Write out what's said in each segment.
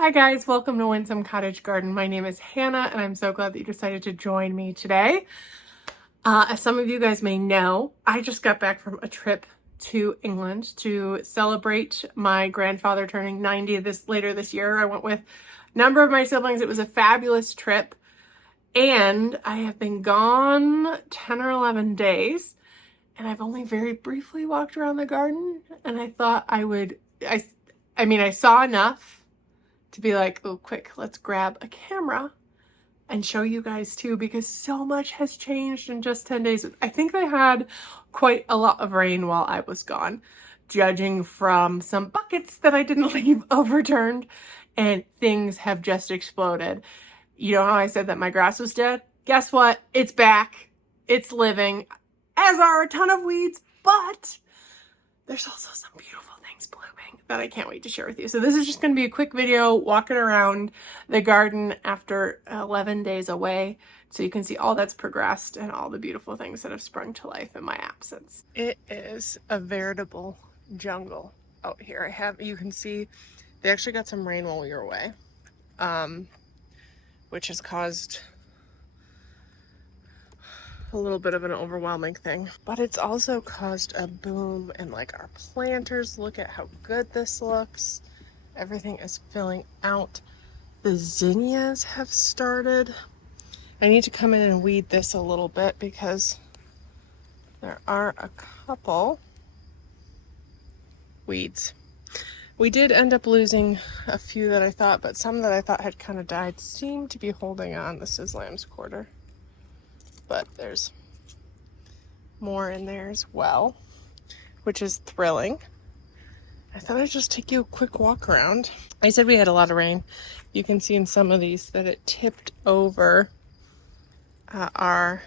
Hi guys, welcome to Windsome Cottage Garden. My name is Hannah and I'm so glad that you decided to join me today. As some of you guys may know, I just got back from a trip to England to celebrate my grandfather turning 90 later this year. I went with a number of my siblings. It was a fabulous trip and I have been gone 10 or 11 days and I've only very briefly walked around the garden, and I thought I saw enough to be like, oh, quick, let's grab a camera and show you guys too, because so much has changed in just 10 days. I think they had quite a lot of rain while I was gone, judging from some buckets that I didn't leave overturned, and things have just exploded. You know how I said that my grass was dead? Guess what? It's back. It's living, as are a ton of weeds, but there's also some beautiful things blooming that I can't wait to share with you. So this is just going to be a quick video walking around the garden after 11 days away, so you can see all that's progressed and all the beautiful things that have sprung to life in my absence. It is a veritable jungle out here. You can see they actually got some rain while we were away, which has caused a little bit of an overwhelming thing, but it's also caused a boom in like our planters. Look at how good this looks. Everything is filling out. The zinnias have started. I need to come in and weed this a little bit because there are a couple weeds. We did end up losing a few that I thought, but some that I thought had kind of died seem to be holding on. This is lamb's quarter, but there's more in there as well, which is thrilling. I thought I'd just take you a quick walk around. I said we had a lot of rain. You can see in some of these that it tipped over our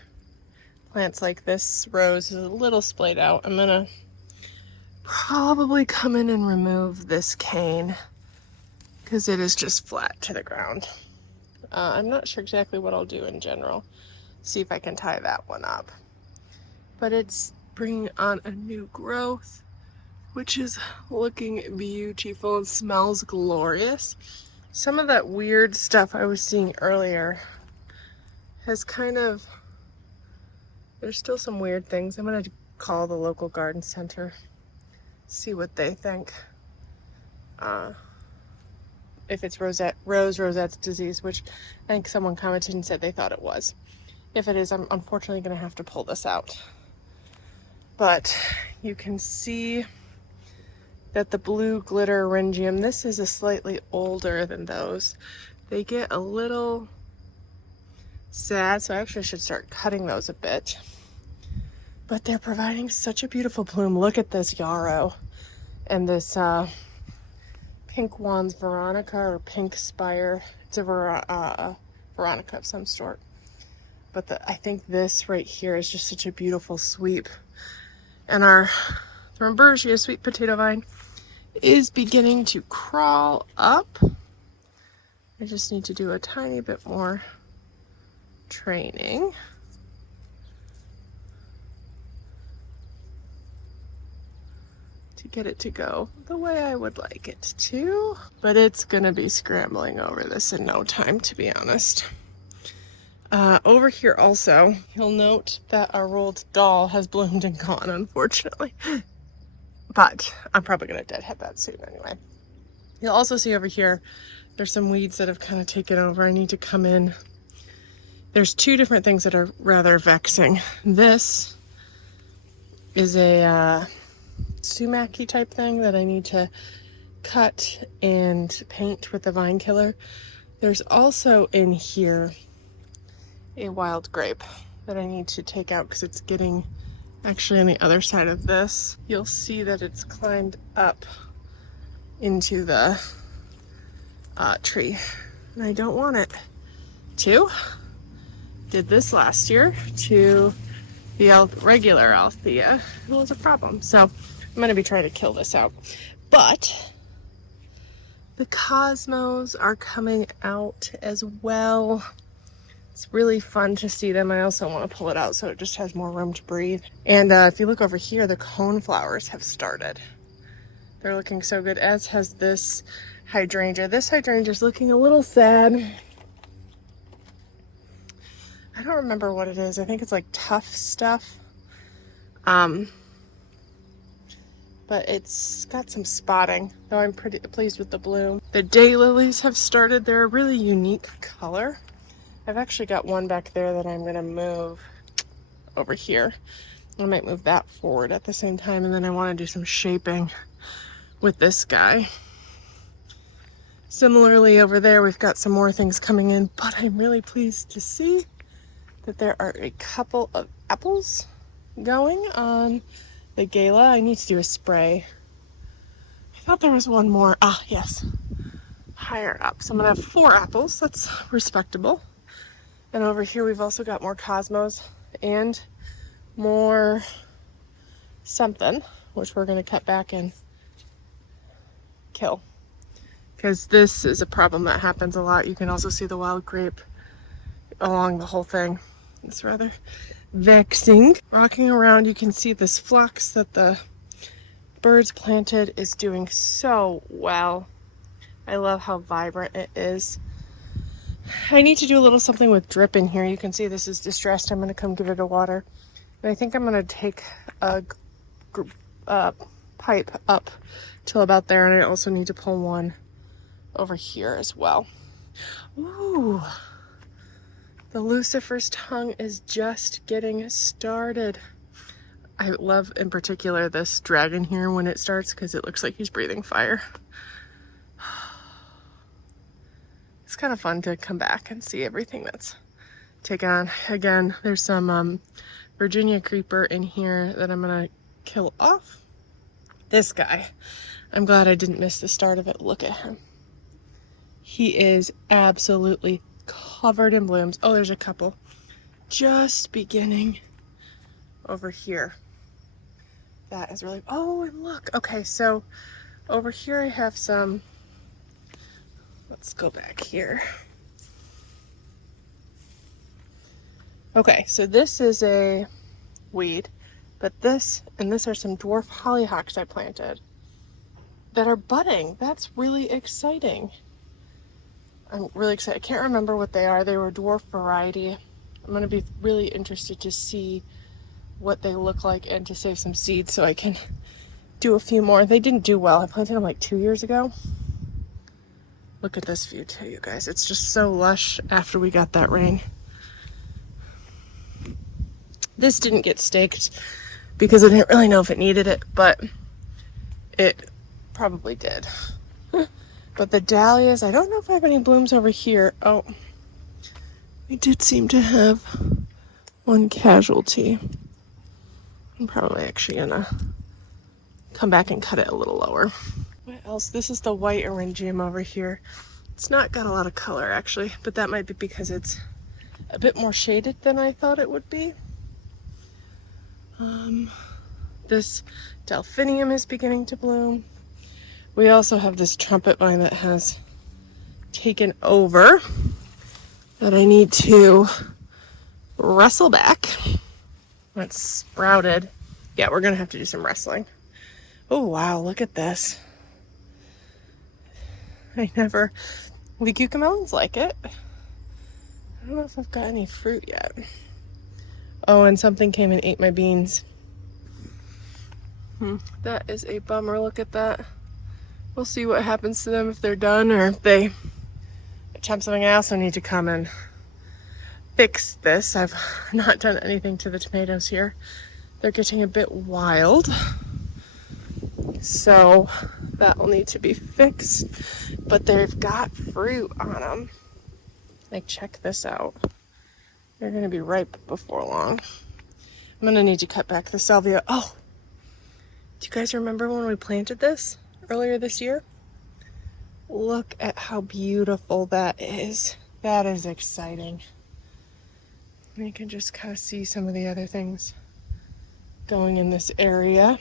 plants. Like this rose is a little splayed out. I'm gonna probably come in and remove this cane because it is just flat to the ground. I'm not sure exactly what I'll do in general. See if I can tie that one up. But it's bringing on a new growth, which is looking beautiful and smells glorious. Some of that weird stuff I was seeing earlier has kind of, there's still some weird things. I'm gonna call the local garden center, see what they think. If it's rosette's disease, which I think someone commented and said they thought it was. If it is, I'm unfortunately going to have to pull this out. But you can see that the blue glitter eryngium, this is a slightly older than those. They get a little sad, so I actually should start cutting those a bit. But they're providing such a beautiful bloom. Look at this yarrow and this pink wands veronica or pink spire. It's a veronica of some sort. But I think this right here is just such a beautiful sweep. And our Thornbergia sweet potato vine is beginning to crawl up. I just need to do a tiny bit more training. To get it to go the way I would like it to. But it's gonna be scrambling over this in no time, to be honest. Over here also, you'll note that our rolled doll has bloomed and gone, unfortunately. But I'm probably going to deadhead that soon anyway. You'll also see over here, there's some weeds that have kind of taken over. I need to come in. There's two different things that are rather vexing. This is a sumac-y type thing that I need to cut and paint with the vine killer. There's also in here a wild grape that I need to take out because it's getting actually on the other side of this. You'll see that it's climbed up into the tree, and I don't want it to. Did this last year to the regular Althea. It was a problem, so I'm going to be trying to kill this out. But the cosmos are coming out as well. It's really fun to see them. I also want to pull it out so it just has more room to breathe. And if you look over here, the cone flowers have started. They're looking so good, as has this hydrangea. This hydrangea is looking a little sad. I don't remember what it is. I think it's like tough stuff. But it's got some spotting, though I'm pretty pleased with the bloom. The daylilies have started. They're a really unique color. I've actually got one back there that I'm gonna move over here. I might move that forward at the same time, and then I want to do some shaping with this guy. Similarly over there, we've got some more things coming in, but I'm really pleased to see that there are a couple of apples going on the gala. I need to do a spray. I thought there was one more. Ah, yes. Higher up. So I'm gonna have 4 apples. That's respectable. And over here we've also got more cosmos and more something, which we're gonna cut back and kill. Because this is a problem that happens a lot. You can also see the wild grape along the whole thing. It's rather vexing. Walking around, you can see this phlox that the birds planted is doing so well. I love how vibrant it is. I need to do a little something with drip in here. You can see this is distressed. I'm going to come give it a water. And I think I'm going to take a pipe up till about there. And I also need to pull one over here as well. Ooh. The Lucifer's tongue is just getting started. I love in particular this dragon here when it starts because it looks like he's breathing fire. It's kind of fun to come back and see everything that's taken on. Again, there's some Virginia creeper in here that I'm gonna kill off. This guy, I'm glad I didn't miss the start of it. Look at him. He is absolutely covered in blooms. Oh, there's a couple just beginning over here. That is really, oh, and look. Okay, so over here I have some, let's go back here. Okay, so this is a weed, but this and this are some dwarf hollyhocks I planted that are budding. That's really exciting. I'm really excited. I can't remember what they are. They were dwarf variety. I'm going to be really interested to see what they look like and to save some seeds so I can do a few more. They didn't do well. I planted them like 2 years ago. Look at this view too, you guys. It's just so lush after we got that rain. This didn't get staked because I didn't really know if it needed it, but it probably did. But the dahlias, I don't know if I have any blooms over here. Oh, we did seem to have one casualty. I'm probably actually gonna come back and cut it a little lower. What else? This is the white eryngium over here. It's not got a lot of color actually, but that might be because it's a bit more shaded than I thought it would be. This delphinium is beginning to bloom. We also have this trumpet vine that has taken over that I need to wrestle back. It's sprouted. Yeah, we're gonna have to do some wrestling. Oh wow, look at this. The cucamelons like it. I don't know if I've got any fruit yet. Oh, and something came and ate my beans. That is a bummer. Look at that. We'll see what happens to them if they're done or if they attempt something. I also need to come and fix this. I've not done anything to the tomatoes here. They're getting a bit wild. So that will need to be fixed. But they've got fruit on them. Like, check this out. They're going to be ripe before long. I'm going to need to cut back the salvia. Oh, do you guys remember when we planted this earlier this year? Look at how beautiful that is. That is exciting. You can just kind of see some of the other things going in this area.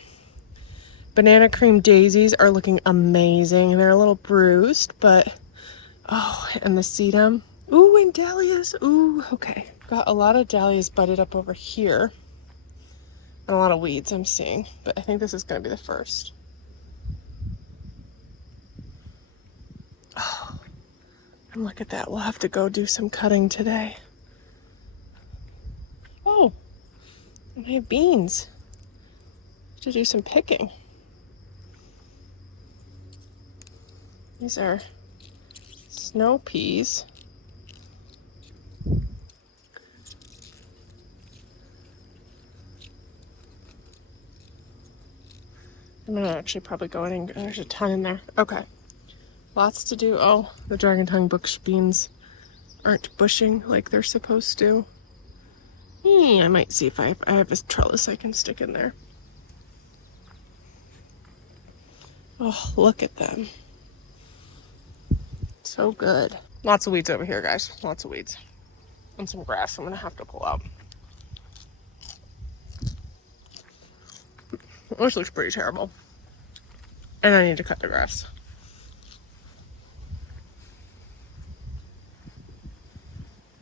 Banana cream daisies are looking amazing. They're a little bruised, but oh, and the sedum. Ooh, and dahlias. Ooh, okay. Got a lot of dahlias budded up over here. And a lot of weeds I'm seeing, but I think this is going to be the first. Oh, and look at that. We'll have to go do some cutting today. Oh, we have beans to do some picking. These are snow peas. I'm gonna actually probably go in and there's a ton in there. Okay, lots to do. Oh, the dragon tongue bush beans aren't bushing like they're supposed to. I might see if I have a trellis I can stick in there. Oh, look at them. So good. Lots of weeds over here, guys. Lots of weeds. And some grass I'm gonna have to pull out. This looks pretty terrible. And I need to cut the grass.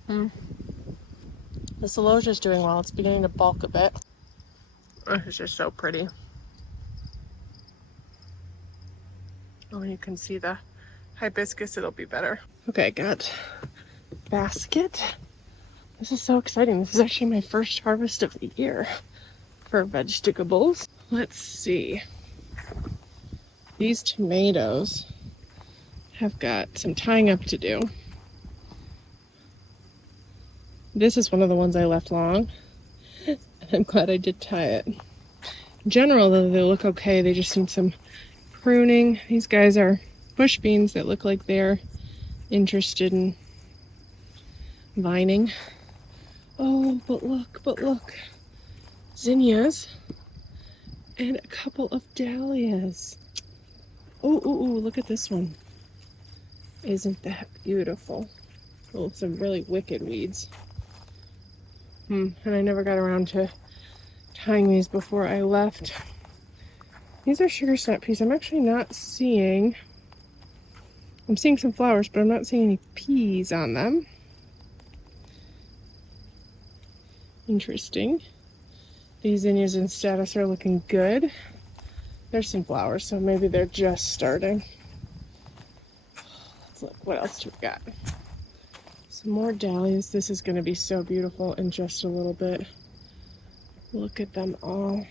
The celosia is doing well. It's beginning to bulk a bit. Oh, it's just so pretty. Oh, you can see the hibiscus. It'll be better. Okay, I got basket. This is so exciting. This is actually my first harvest of the year for vegetables. Let's see. These tomatoes have got some tying up to do. This is one of the ones I left long. I'm glad I did tie it. In general, though, they look okay. They just need some pruning. These guys are bush beans that look like they're interested in vining. Oh, but look. Zinnias and a couple of dahlias. Oh, look at this one. Isn't that beautiful? Oh, some really wicked weeds. And I never got around to tying these before I left. These are sugar snap peas. I'm actually not seeing... I'm seeing some flowers, but I'm not seeing any peas on them. Interesting. These zinnias in status are looking good. There's some flowers, so maybe they're just starting. Let's look. What else do we got? Some more dahlias. This is going to be so beautiful in just a little bit. Look at them all.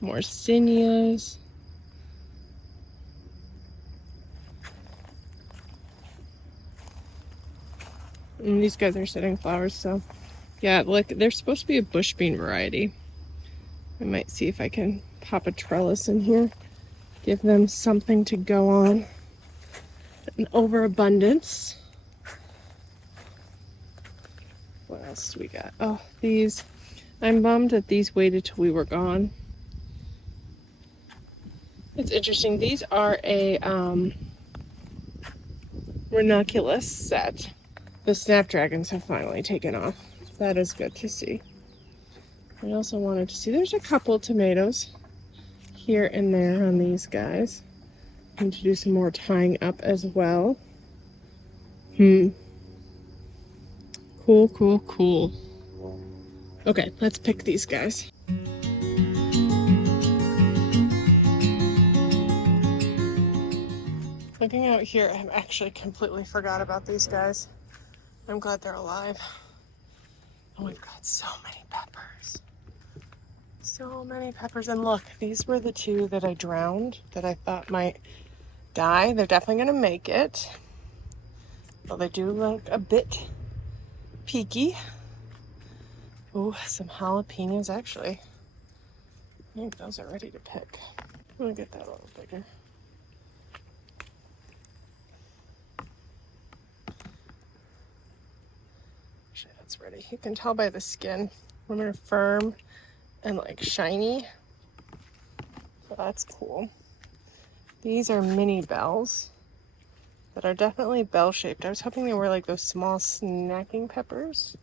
More zinnias. And these guys are setting flowers, so yeah, like they're supposed to be a bush bean variety. I might see if I can pop a trellis in here, give them something to go on. An overabundance. What else do we got? Oh, these. I'm bummed that these waited till we were gone. It's interesting. These are a ranunculus set. The snapdragons have finally taken off. That is good to see. I also wanted to see, there's a couple tomatoes here and there on these guys. I need to do some more tying up as well. Cool. Okay, let's pick these guys. Looking out here, I actually completely forgot about these guys. I'm glad they're alive. And we've got so many peppers. So many peppers. And look, these were the two that I drowned that I thought might die. They're definitely going to make it. Well, they do look a bit peaky. Ooh, some jalapenos actually. I think those are ready to pick. I'm going to get that a little bigger. That's ready. You can tell by the skin. They're firm and like shiny. So that's cool. These are mini bells that are definitely bell shaped. I was hoping they were like those small snacking peppers.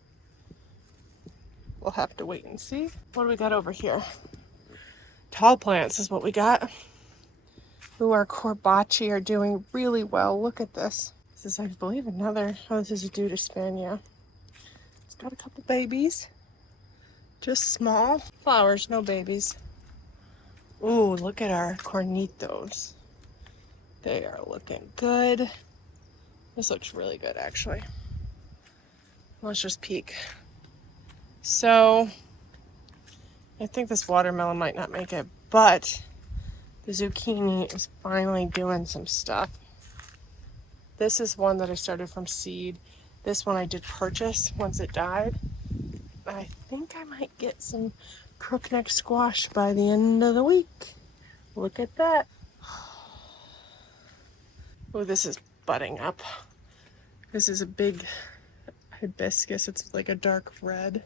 We'll have to wait and see. What do we got over here? Tall plants is what we got. Ooh, our corbaci are doing really well. Look at this. This is, I believe, another, oh, this is a Duda Spania. Got a couple babies. Just small flowers, no babies. Ooh, look at our cornitos. They are looking good. This looks really good, actually. Let's just peek. So, I think this watermelon might not make it, but the zucchini is finally doing some stuff. This is one that I started from seed. This one I did purchase once it died. I think I might get some crookneck squash by the end of the week. Look at that. Oh, this is budding up. This is a big hibiscus. It's like a dark red.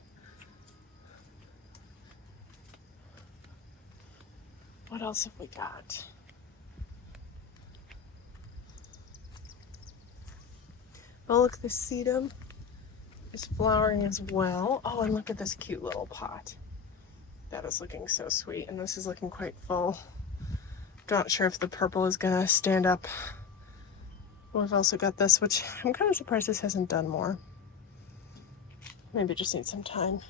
What else have we got? Oh, look, the sedum is flowering as well. Oh, and look at this cute little pot. That is looking so sweet, and this is looking quite full. Not sure if the purple is gonna stand up. We've also got this, which I'm kind of surprised this hasn't done more. Maybe it just needs some time.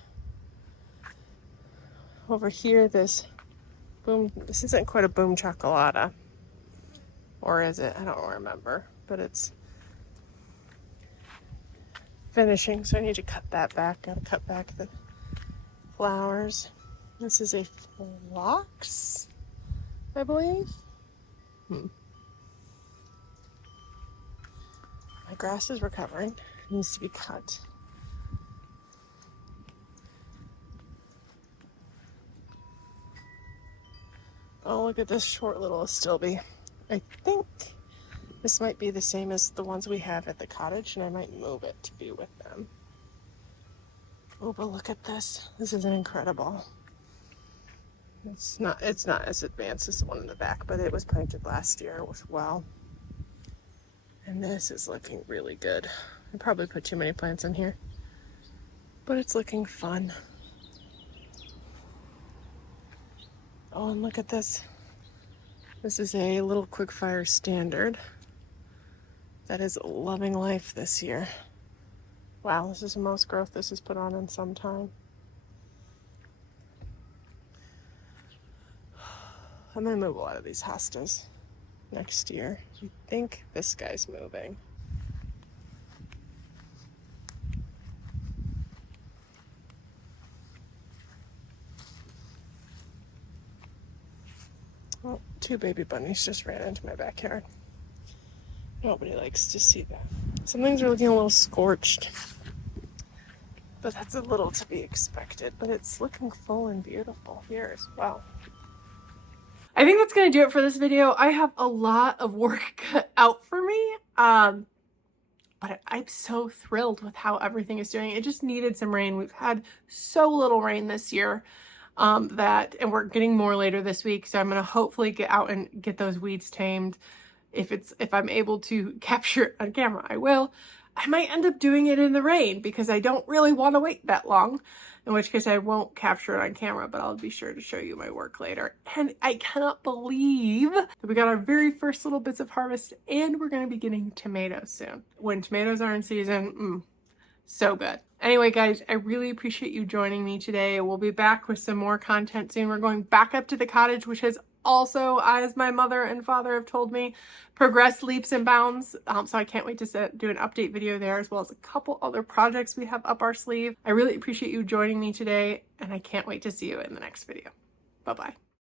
Over here, this isn't quite a boom chocolata. Or is it? I don't remember, but it's finishing, so I need to cut that back. Gotta cut back the flowers. This is a phlox, I believe. My grass is recovering. It needs to be cut. Oh, look at this short little astilbe. I think this might be the same as the ones we have at the cottage, and I might move it to be with them. Oh, but look at this. This is incredible. It's not as advanced as the one in the back, but it was planted last year as well. And this is looking really good. I probably put too many plants in here, but it's looking fun. Oh, and look at this. This is a little quickfire standard that is loving life this year. Wow, this is the most growth this has put on in some time. I'm gonna move a lot of these hostas next year. I think this guy's moving. Oh, two baby bunnies just ran into my backyard. Nobody likes to see that. Some things are looking a little scorched, but that's a little to be expected. But it's looking full and beautiful here as well. I think that's going to do it for this video. I have a lot of work cut out for me, but I'm so thrilled with how everything is doing. It just needed some rain. We've had so little rain this year and we're getting more later this week. So I'm going to hopefully get out and get those weeds tamed. If I'm able to capture it on camera, I will. I might end up doing it in the rain because I don't really want to wait that long, in which case I won't capture it on camera, but I'll be sure to show you my work later. And I cannot believe that we got our very first little bits of harvest, and we're going to be getting tomatoes soon. When tomatoes are in season, so good. Anyway, guys, I really appreciate you joining me today. We'll be back with some more content soon. We're going back up to the cottage, which has also, as my mother and father have told me, progressed leaps and bounds. So I can't wait to do an update video there, as well as a couple other projects we have up our sleeve. I really appreciate you joining me today, and I can't wait to see you in the next video. Bye-bye.